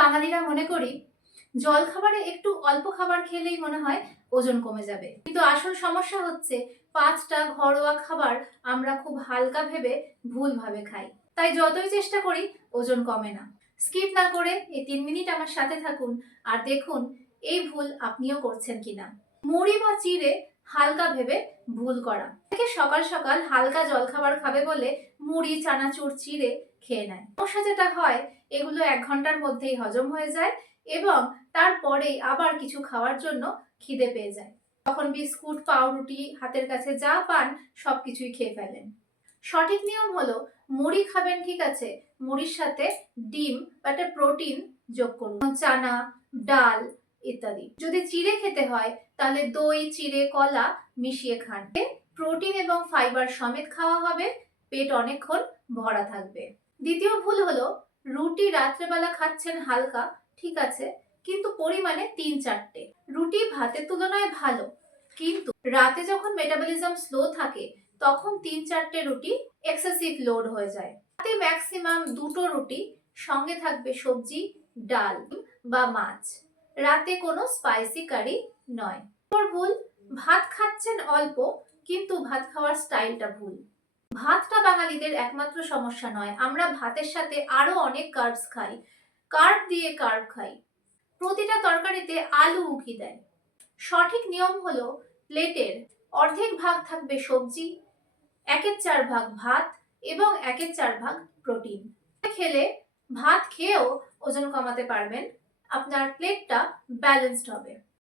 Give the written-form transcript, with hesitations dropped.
বাঙালিরা মনে করি জল খাবারে একটু অল্প খাবার খেলেই মনে হয় ওজন কমে যাবে, কিন্তু আসল সমস্যা হচ্ছে 5টা ঘরোয়া খাবার আমরা খুব হালকা ভেবে ভুলভাবে খাই। তাই যতই চেষ্টা করি ওজন কমে না। স্কিপ না করে এই 3 মিনিট আমার সাথে থাকুন আর দেখুন এই ভুল আপনিও করছেন কিনা। মুড়ি বা চিড়ে হালকা ভেবে ভুল করা। সকাল সকাল হালকা জলখাবার খাবে বলে মুড়ি, চানাচুর, চিড়ে খেয়ে নেয়। সমস্যা যেটা হয়, এগুলো 1 ঘন্টার মধ্যেই হজম হয়ে যায় এবং তারপরেই আবার কিছু খাওয়ার জন্য খিদে পেয়ে যায়। তখন বিস্কুট, পাউরুটি হাতের কাছে যা পান সবকিছুই খেয়ে ফেলেন। সঠিক নিয়ম হলো মুড়ি খাবেন ঠিক আছে, মুড়ির সাথে ডিম বা একটা প্রোটিন যোগ করুন, চানা, ডাল ইত্যাদি। যদি চিড়ে খেতে হয় তাহলে দই, চিড়ে, কলা মিশিয়ে খান। প্রোটিন এবং ফাইবার সমেত খাওয়া হবে, পেট অনেকক্ষণ ভরা থাকবে। দ্বিতীয় ভুল হলো রুটি রাত্রেবেলা খাচ্ছেন হালকা, ঠিক আছে, কিন্তু পরিমাণে 3-4টে। রুটি ভাতের তুলনায় ভালো, কিন্তু রাতে যখন মেটাবলিজম স্লো থাকে তখন 3-4টে রুটি এক্সেসিভ লোড হয়ে যায়। রাতে ম্যাক্সিমাম 2টো রুটি, সঙ্গে থাকবে সবজি, ডাল বা মাছ। রাতে কোনো স্পাইসি কারি নয়। ভুল, ভাত খাচ্ছেন অল্প কিন্তু ভাত খাওয়ার স্টাইলটা ভুল। ভাতটা বাঙালিদের একমাত্র সমস্যা নয়, আমরা ভাতের সাথে আরো অনেক কার্বস খাই। কার্ব দিয়ে কার্ব খাই, প্রতিটা তরকারিতে আলু উকি দেয়। সঠিক নিয়ম হলো প্লেটের অর্ধেক ভাগ থাকবে সবজি, 1/4 ভাগ ভাত এবং 1/4 ভাগ প্রোটিন। খেলে ভাত খেয়েও ওজন কমাতে পারবেন, আপনার প্লেটটা ব্যালেন্সড হবে।